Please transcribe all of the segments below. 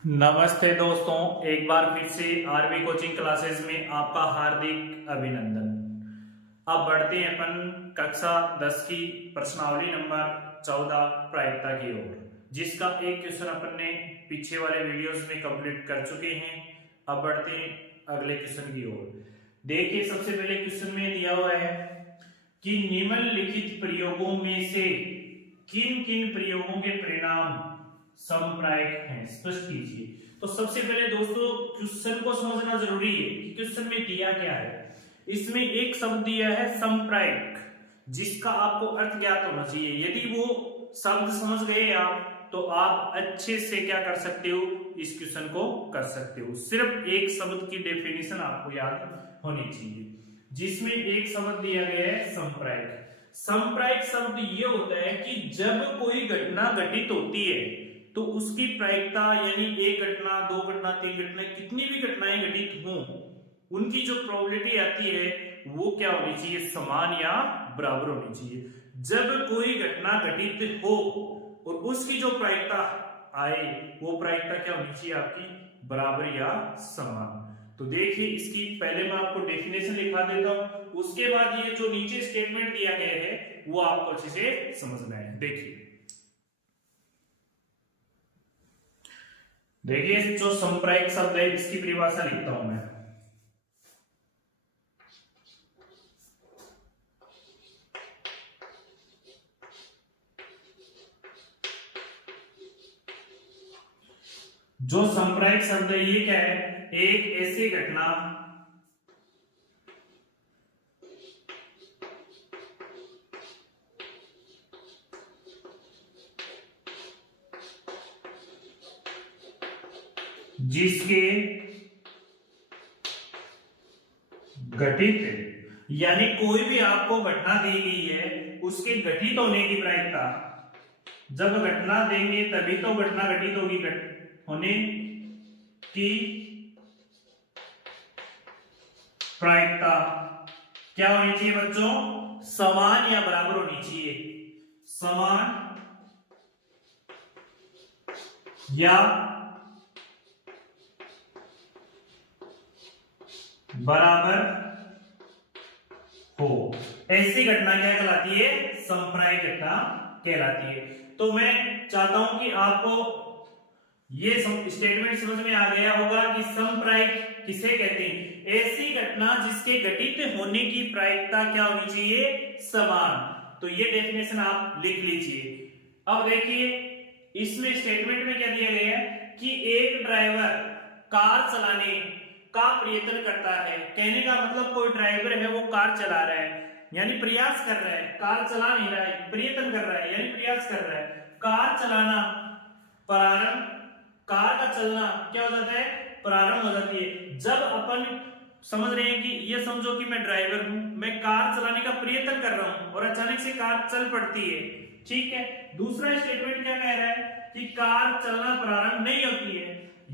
नमस्ते दोस्तों, एक बार फिर से आरवी कोचिंग क्लासेस में आपका हार्दिक अभिनंदन। अब बढ़ते हैं अपन कक्षा 10 की प्रश्नावली नंबर 14 प्रायिकता की ओर, जिसका एक क्वेश्चन अपन ने पीछे वाले वीडियोस में कंप्लीट कर चुके हैं। अब बढ़ते हैं अगले क्वेश्चन की ओर। देखिए, सबसे पहले क्वेश्चन में दिया हुआ है कि निम्नलिखित प्रयोगों में से किन किन प्रयोगों के परिणाम समप्रायिक हैं, स्पष्ट कीजिए। तो सबसे पहले दोस्तों क्वेश्चन को समझना जरूरी है कि क्वेश्चन में दिया क्या है। इसमें एक शब्द दिया है समप्रायिक, जिसका आपको अर्थ ज्ञात होना चाहिए। यदि वो शब्द समझ गए आप, तो आप अच्छे से क्या कर सकते हो, इस क्वेश्चन को कर सकते हो। सिर्फ एक शब्द की डेफिनेशन आपको याद होनी चाहिए, जिसमें एक शब्द दिया गया है समप्रायिक। समप्रायिक शब्द ये होता है कि जब कोई घटना घटित होती है तो उसकी प्रायिकता, यानी एक घटना, दो घटना, तीन घटना, कितनी भी घटनाएं घटित हों, उनकी जो प्रोबेबिलिटी आती है वो क्या होनी चाहिए, समान या बराबर होनी चाहिए। जब कोई घटना घटित हो और उसकी जो प्रायिकता आए, वो प्रायिकता क्या होनी चाहिए आपकी, बराबर या समान। तो देखिए, इसकी पहले मैं आपको डेफिनेशन लिखा देता हूं, उसके बाद ये जो नीचे स्टेटमेंट दिया गया है वो आपको अच्छे से समझना है। देखिए जो संप्रायिक शब्द है, इसकी परिभाषा लिखता हूं मैं। जो संप्रायिक शब्द है ये क्या है, एक ऐसी घटना जिसके घटित, यानी कोई भी आपको घटना दी गई है, उसके घटित होने की प्रायिकता, जब घटना देंगे तभी तो घटना घटित होगी, होने की प्रायिकता क्या होनी चाहिए बच्चों, समान या बराबर होनी चाहिए। समान या बराबर हो, ऐसी घटना क्या कहलाती है, संप्रायिक घटना कहलाती है। तो मैं चाहता हूं कि आपको ये स्टेटमेंट समझ में आ गया होगा कि समप्रायिक किसे कहते हैं, ऐसी घटना जिसके घटित होने की प्रायिकता क्या होनी चाहिए, समान। तो ये डेफिनेशन आप लिख लीजिए। अब देखिए, इसमें स्टेटमेंट में क्या दिया गया है कि एक ड्राइवर कार चलाने का प्रयत्न करता है। कहने का मतलब कोई ड्राइवर है, वो कार चला रहा है, यानी प्रयास कर रहा है, कार चला नहीं रहा है, प्रयत्न कर रहा है, यानी प्रयास कर रहा है। कार चलाना प्रारंभ, कार का चलना क्या हो जाता है, प्रारंभ हो जाती है जब अपन समझ रहे हैं कि ये समझो कि मैं ड्राइवर हूं, मैं कार चलाने का प्रयत्न कर रहा हूं और अचानक से कार चल पड़ती है। ठीक है, दूसरा स्टेटमेंट क्या कह रहा है कि कार चलना प्रारंभ नहीं होती है।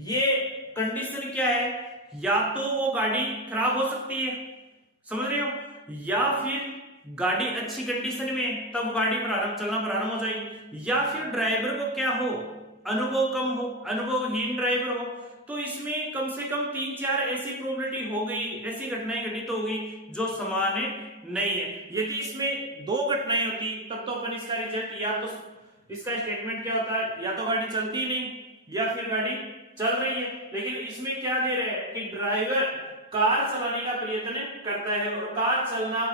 ये कंडीशन क्या है, या तो वो गाड़ी खराब हो सकती है, समझ रहे हो, या फिर गाड़ी अच्छी कंडीशन में, तब गाड़ी चलना प्रारंभ हो जाएगी, या फिर ड्राइवर को क्या हो, अनुभव कम हो, अनुभवहीन ड्राइवर हो। तो इसमें कम से कम 3-4 ऐसी प्रोबेबिलिटी हो गई, ऐसी घटनाएं घटित हो गई जो समान नहीं है। यदि इसमें दो घटनाएं होती तब तो अपन इसका रिजल्ट, या तो इसका स्टेटमेंट क्या होता है, या तो गाड़ी चलती नहीं या फिर गाड़ी चल रही है। लेकिन इसमें क्या दे रहे हैं कि ड्राइवर कार चलाने का प्रयत्न करता है और कार चलना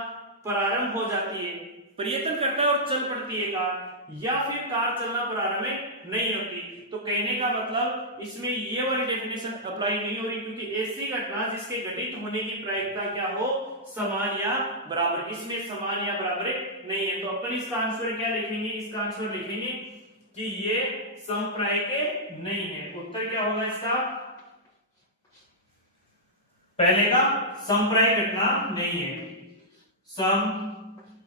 प्रारंभ हो जाती है, प्रयत्न करता है और चल पड़ती है कार, या फिर कार चलना प्रारंभ नहीं होती। तो कहने का मतलब इसमें ये वाली डेफिनेशन अप्लाई नहीं हो रही, क्योंकि ऐसी घटना जिसके घटित होने की प्रायिकता क्या हो, समान या बराबर। इसमें समान या बराबर नहीं है, तो अपन इसका आंसर क्या लिखेंगे, इसका आंसर लिखेंगे कि ये समप्रायिक नहीं है। उत्तर क्या होगा इसका, पहले का समप्रायिक घटना नहीं है। समप्रायिक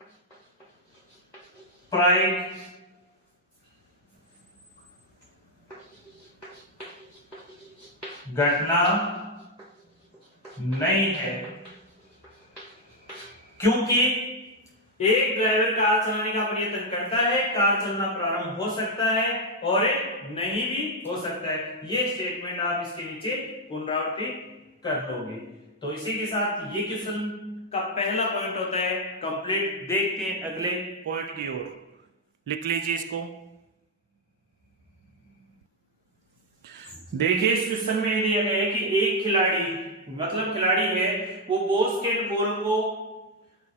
घटना नहीं है, क्योंकि एक ड्राइवर कार चलाने का प्रयत्न करता है, कार चलना प्रारंभ हो सकता है और नहीं भी हो सकता है। ये स्टेटमेंट आप इसके नीचे पुनरावृत्ति कर लोगे। तो इसी के साथ ये क्वेश्चन का पहला पॉइंट होता है कंप्लीट। देखते हैं अगले पॉइंट की ओर, लिख लीजिए इसको। देखिए इस क्वेश्चन में दिया गया है कि एक खिलाड़ी, मतलब खिलाड़ी है, वो बास्केटबॉल को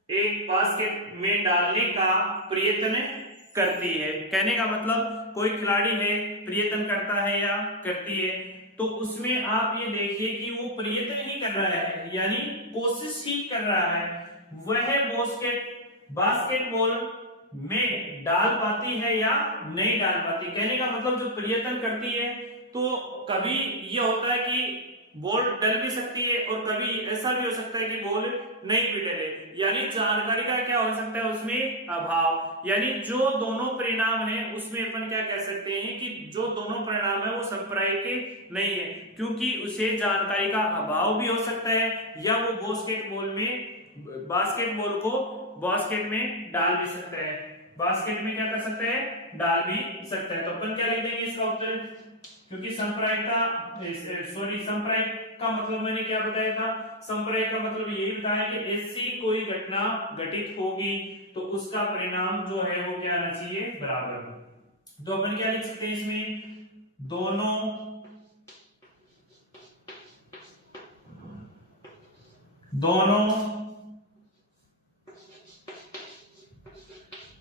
एक बास्केट में डालने का प्रयत्न करती है। कहने का मतलब कोई खिलाड़ी है, प्रयत्न करता है या करती है, तो उसमें आप ये देखिए कि वो प्रयत्न ही कर रहा है, यानी कोशिश ही कर रहा है। वह बास्केटबॉल में डाल पाती है या नहीं डाल पाती। कहने का मतलब जो प्रयत्न करती है, तो कभी ये होता है कि बॉल डल भी सकती है और कभी ऐसा भी हो सकता है कि बॉल नहीं भी डले, यानी जानकारी का क्या हो सकता है उसमें अभाव। यानी जो दोनों परिणाम है उसमें अपन क्या कह सकते हैं कि जो दोनों परिणाम है वो संप्रायिक नहीं है, क्योंकि उसे जानकारी का अभाव भी हो सकता है या वो बास्केटबॉल को बास्केट में डाल भी सकता है, बास्केट में क्या कर सकता है, डाल भी सकता है। तो अपन क्या लिख देंगे इसका उत्तर, क्योंकि संप्रायिक का मतलब मैंने क्या बताया था, संप्रायिक का मतलब यही बताया कि ऐसी कोई घटना घटित होगी तो उसका परिणाम जो है वो क्या आना चाहिए, बराबर। तो अपन क्या लिख सकते हैं इसमें, दोनों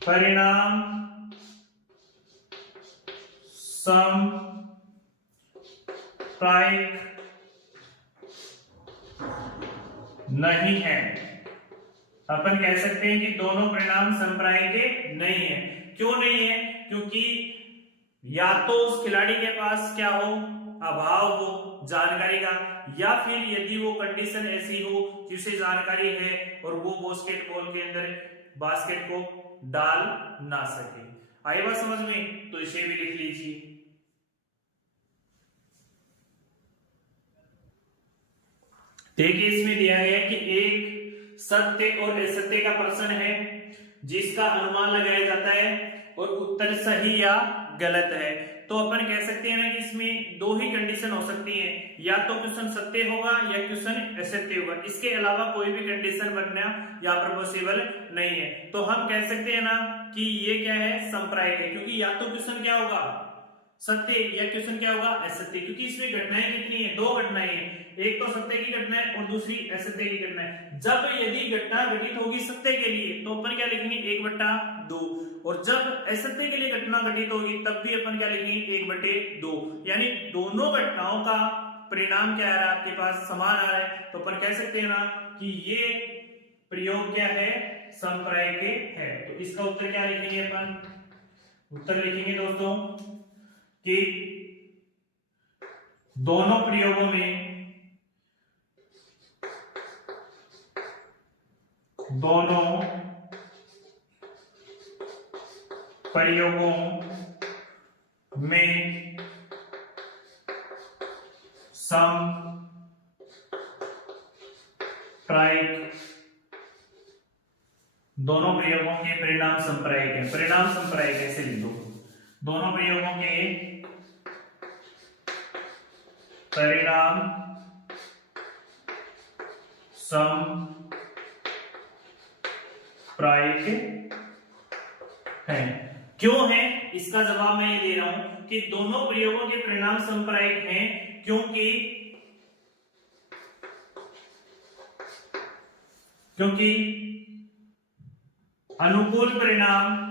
परिणाम संप्रायिक नहीं है। अपन कह सकते हैं कि दोनों परिणाम संप्रायिक नहीं है। क्यों नहीं है, क्योंकि या तो उस खिलाड़ी के पास क्या हो, अभाव हो जानकारी का, या फिर यदि वो कंडीशन ऐसी हो कि उसे जानकारी है और वो बास्केटबॉल के अंदर बास्केट को डाल ना सके। आई बात समझ में, तो इसे भी लिख लीजिए। देखिए इसमें दिया गया है कि एक सत्य और असत्य का प्रश्न है जिसका अनुमान लगाया जाता है और उत्तर सही या गलत है। तो अपन कह सकते हैं ना कि इसमें दो ही कंडीशन हो सकती है, या तो क्वेश्चन सत्य होगा या क्वेश्चन असत्य होगा, इसके अलावा कोई भी कंडीशन बनना यहाँ पर पॉसिबल नहीं है। तो हम कह सकते हैं ना कि ये क्या है, संप्रायिक है, क्योंकि या तो क्वेश्चन क्या होगा सत्य या क्वेश्चन क्या होगा असत्य, क्योंकि इसमें घटनाएं कितनी है, दो घटनाएं हैं, एक तो सत्य की घटना है और दूसरी असत्य की घटना है। जब यदि घटना घटित होगी सत्य के लिए तो अपन क्या लिखेंगे 1/2, और जब असत्य के लिए घटना घटित होगी तब भी अपन क्या लिखेंगे 1/2, यानी दोनों घटनाओं का परिणाम क्या आ रहा है आपके पास, समान आ रहा है। तो अपन कह सकते हैं ना कि ये प्रयोग क्या है, संप्रायिक है। तो इसका उत्तर क्या लिखेंगे अपन, उत्तर लिखेंगे दोस्तों कि दोनों प्रयोगों में दोनों प्रयोगों के परिणाम संप्रायिक है, परिणाम संप्रायिक ऐसे लिख दो, दोनों प्रयोगों के परिणाम संप्रायिक है। क्यों है, इसका जवाब मैं ये दे रहा हूं कि दोनों प्रयोगों के परिणाम संप्रायिक हैं क्योंकि अनुकूल परिणाम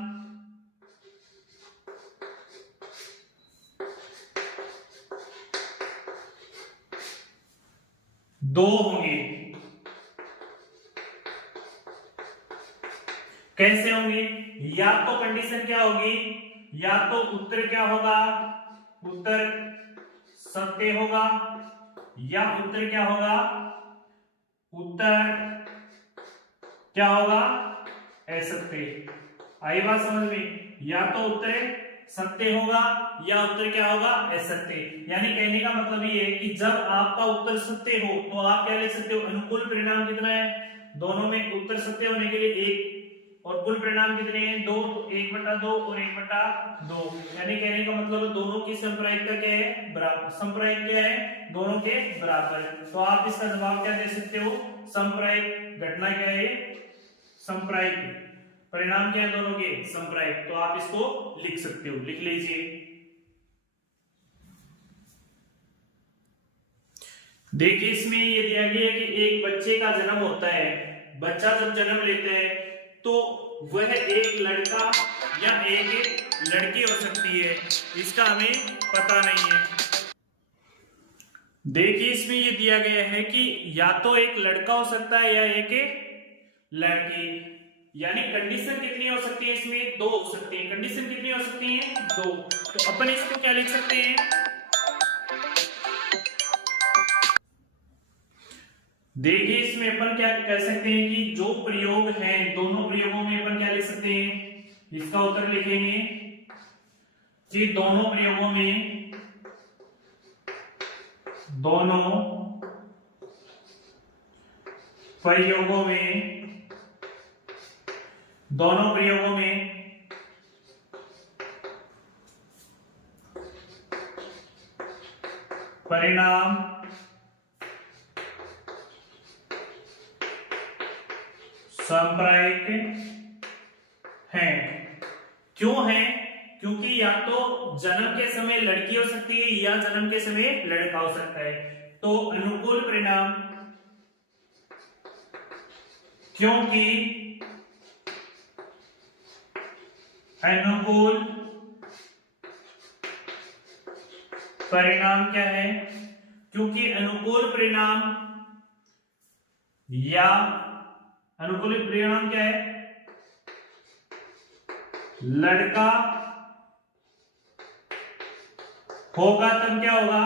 दो होंगे। कैसे होंगे, या तो कंडीशन क्या होगी, या तो उत्तर क्या होगा, उत्तर सत्य होगा, या उत्तर क्या होगा, उत्तर क्या होगा असत्य। आई बात समझ में, या तो उत्तर सत्य होगा या उत्तर क्या होगा असत्य। यानी कहने का मतलब ये है कि जब आपका उत्तर सत्य हो तो आप क्या ले सकते हो, अनुकूल परिणाम कितना है, दोनों में उत्तर सत्य होने के लिए 1 और कुल परिणाम कितने हैं 2, तो 1/2 और 1/2, यानी कहने का मतलब दोनों की संप्रायिकता क्या है बराबर, संप्रायिक क्या है दोनों के बराबर है। तो आप इसका जवाब क्या दे सकते हो, संप्रायिक घटना क्या है, संप्रायिक परिणाम क्या है दोनों के संप्रायिक, तो आप इसको लिख सकते हो, लिख लीजिए। देखिए इसमें ये दिया गया है कि एक बच्चे का जन्म होता है, बच्चा जब जन्म लेता है तो वह एक लड़का या एक लड़की हो सकती है, इसका हमें पता नहीं है। देखिए इसमें ये दिया गया है कि या तो एक लड़का हो सकता है या एक लड़की, यानी कंडीशन कितनी हो सकती है इसमें 2 हो सकती है, कंडीशन कितनी हो सकती है 2, तो अपन इसको क्या लिख सकते हैं, देखिए इसमें अपन क्या कह सकते हैं कि जो प्रयोग है दोनों प्रयोगों में अपन क्या लिख सकते हैं, इसका उत्तर लिखेंगे कि दोनों प्रयोगों में, दोनों प्रयोगों में, दोनों प्रयोगों में परिणाम सांप्रायिक हैं। क्यों है, क्योंकि या तो जन्म के समय लड़की हो सकती है या जन्म के समय लड़का हो सकता है, तो अनुकूल परिणाम, क्योंकि अनुकूल परिणाम क्या है, क्योंकि अनुकूल परिणाम या अनुकूल परिणाम क्या है, लड़का होगा तब क्या होगा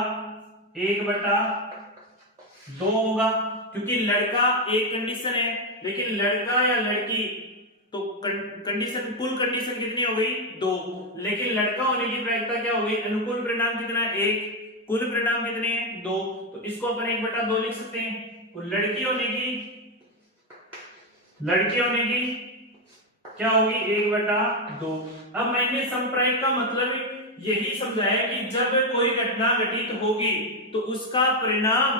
1/2 होगा, क्योंकि लड़का एक कंडीशन है, लेकिन लड़का या लड़की तो कंडीशन, कुल कंडीशन कितनी हो गई 2, लेकिन लड़का होने की प्रायिकता क्या हो गई, अनुकूल परिणाम कितना है 1, कुल परिणाम कितने हैं 2, तो इसको अपन 1/2 लिख सकते हैं। तो लड़की होने की क्या होगी 1/2। अब मैंने संप्रायिक का मतलब यही समझाया कि जब कोई घटना घटित होगी तो उसका परिणाम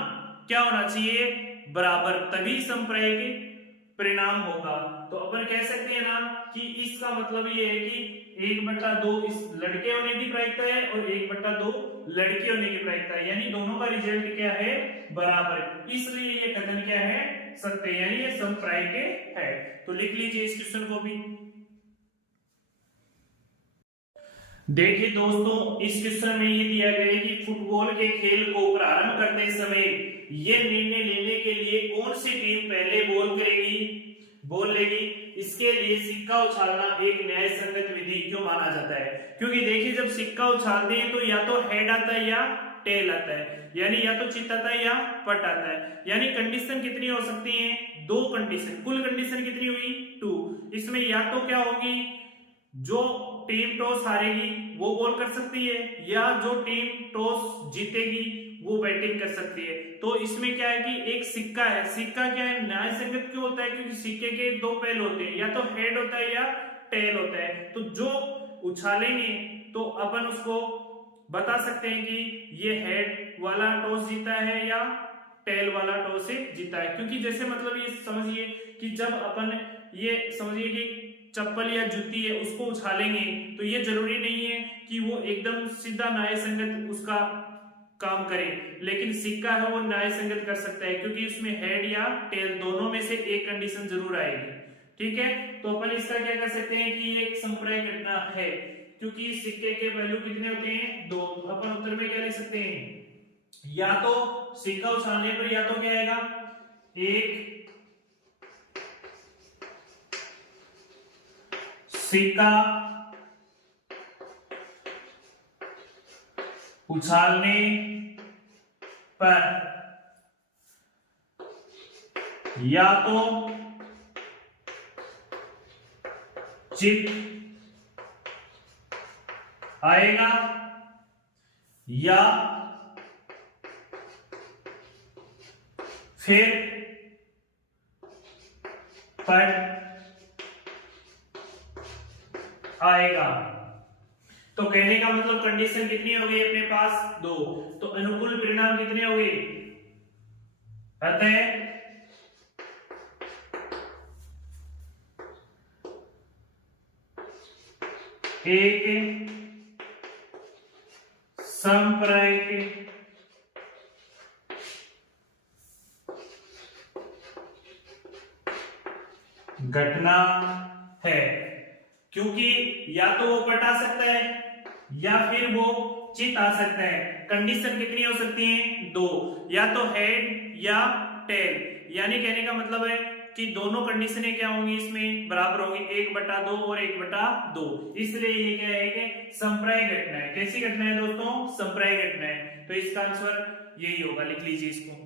क्या होना चाहिए बराबर, तभी संप्रायिक परिणाम होगा। तो अपन कह सकते हैं ना कि इसका मतलब ये है कि 1/2 इस लड़के होने की प्रायिकता है और 1/2 लड़की होने की प्रायिकता है, यानी दोनों का रिजल्ट क्या है बराबर, इसलिए ये कथन क्या है सत्य, यानी ये संप्रायिक है। तो लिख लीजिए इस क्वेश्चन को भी। देखिए दोस्तों इस क्वेश्चन में ये दिया गया है कि फुटबॉल के खेल को प्रारंभ करते समय ये निर्णय लेने के लिए कौन सी टीम पहले बॉल लेगी, इसके लिए सिक्का उछालना एक न्याय संगत विधि क्यों माना जाता है, क्योंकि देखिए जब सिक्का उछालते हैं तो या तो हेड आता है या टेल आता है, यानी या तो चित आता है या पट आता है, यानी कंडीशन कितनी हो सकती है 2 कंडीशन, कुल कंडीशन कितनी हुई 2, इसमें या तो क्या होगी जो टीम टॉस हारेगी वो बॉल कर सकती है, या जो टीम टॉस जीतेगी वो बैटिंग कर सकती है। तो इसमें क्या है कि एक सिक्का है, सिक्का क्या है न्याय संगत क्यों होता है, क्योंकि सिक्के के 2 पहलू होते हैं, या तो हेड होता है या टेल होता है, तो जो उछालेंगे तो अपन उसको बता सकते हैं कि ये हेड वाला टॉस जीता है या टेल वाला टॉस से जीता है, क्योंकि जैसे मतलब ये समझिए कि जब अपन ये समझिए कि चप्पल या जूती है उसको उछालेंगे तो ये जरूरी नहीं है कि वो एकदम सीधा न्याय संगत उसका काम करे, लेकिन सिक्का है वो न्याय संगत कर सकता है, क्योंकि उसमें हेड या टेल दोनों में से एक कंडीशन जरूर आएगी। ठीक है, तो अपन इसका क्या कर सकते हैं कि ये एक संप्रायिक घटना है, क्योंकि सिक्के के वैल्यू कितने होते हैं 2, अपन उत्तर में क्या लिख सकते हैं, या तो सिक्का उछालने पर या तो क्या आएगा 1 सिक्का उछालने पर, या तो चित आएगा या फिर पट आएगा। तो कहने का मतलब कंडीशन कितनी हो गई अपने पास 2, तो अनुकूल परिणाम कितने हो गए, अतः एक सांप्रायिक घटना है, क्योंकि या तो वो पटा सकता है या फिर वो चित आ सकता है। कंडीशन कितनी हो सकती है 2, या तो हेड या टेल, यानी कहने का मतलब है कि दोनों कंडीशनें क्या होंगी इसमें बराबर होंगी, 1/2 और 1/2, इसलिए ये क्या है कि संप्रायिक घटना है। कैसी घटना है दोस्तों, संप्रायिक घटना है। तो इसका आंसर यही होगा, लिख लीजिए इसको।